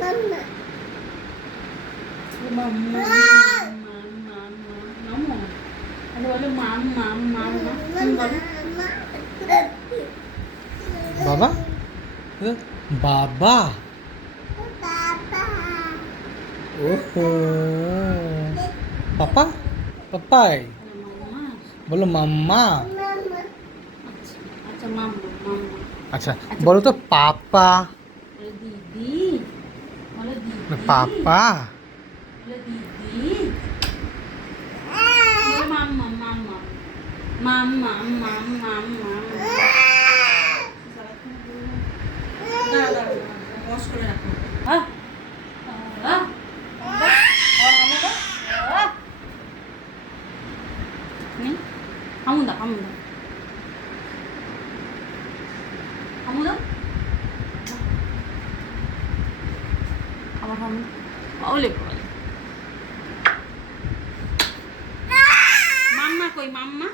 মাম্মা মাম্মা বলো মাম মাম মাম বলো বাবা বাবা ওহো পাপা পাপাই বলো মাম্মা আচ্ছা মাম্মা মাম্মা আচ্ছা বলো তো পাপা দিদি বলো দিদি পাপা বলো দিদি বলো মাম্মা মাম্মা মাম্মা মাম্মা মাম্মা বস করে রাখো হ্যাঁ আমুদা আমুদা আমুদা আবার আমুদা ওলে বলে মাম্মা কই মাম্মা